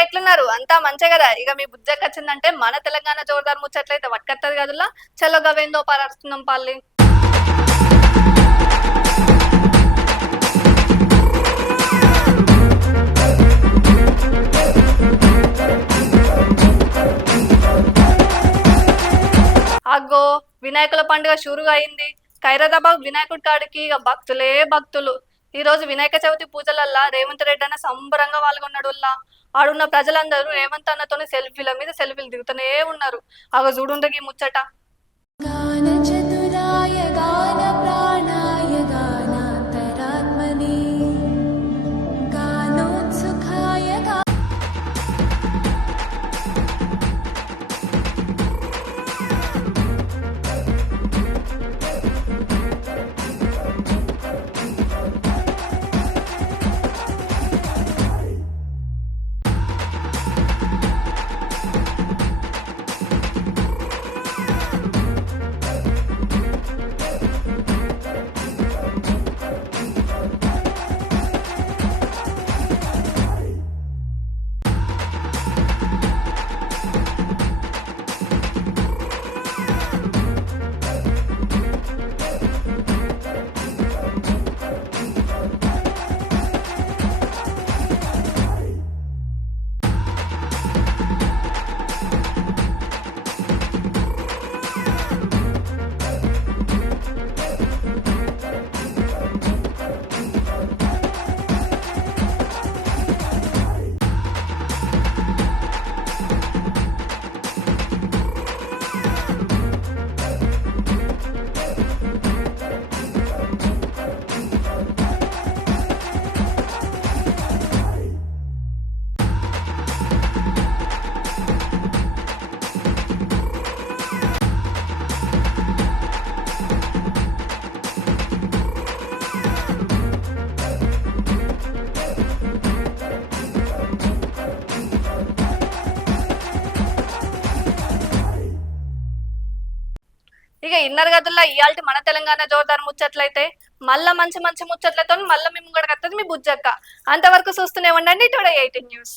అందరు ఎట్లున్నారు? అంతా మంచే కదా. ఇక మీ బుజ్జకి వచ్చిందంటే మన తెలంగాణ జోరుదార్ ముచ్చట్లయితే పట్టుకత్తది కదులా. చలో గవేందో పారాడుతున్నాం పాలి. అగ్గో వినాయకుల పండుగ షురుగా అయింది. ఖైరతాబాద్ వినాయకుడి కాడికి ఇక భక్తులే భక్తులు. ఈ రోజు వినాయక చవితి పూజలల్లా రేవంత్ రెడ్డి అన్న సంబరంగా పాల్గొన్నాడుల్లా. ఆడున్న ప్రజలందరూ రేవంత్ అన్నతోని సెల్ఫీల మీద సెల్ఫీలు దిగుతూనే ఉన్నారు. అగ చూడుండగి ముచ్చట. గాన చతురాయ గాన ప్రాణాయ గానాంతరాత్మనే గానోత్సుకాయ ఇక ఇన్నర్ గదుల్లో ఇయాల్టి మన తెలంగాణ జోరుదార్ ముచ్చట్లయితే మళ్ళా మంచి మంచి ముచ్చట్లతో మళ్ళీ మీ ముంగడకత్తది మీ బుజ్జక్క. అంతవరకు చూస్తూనే ఉండండి టుడే 18 న్యూస్.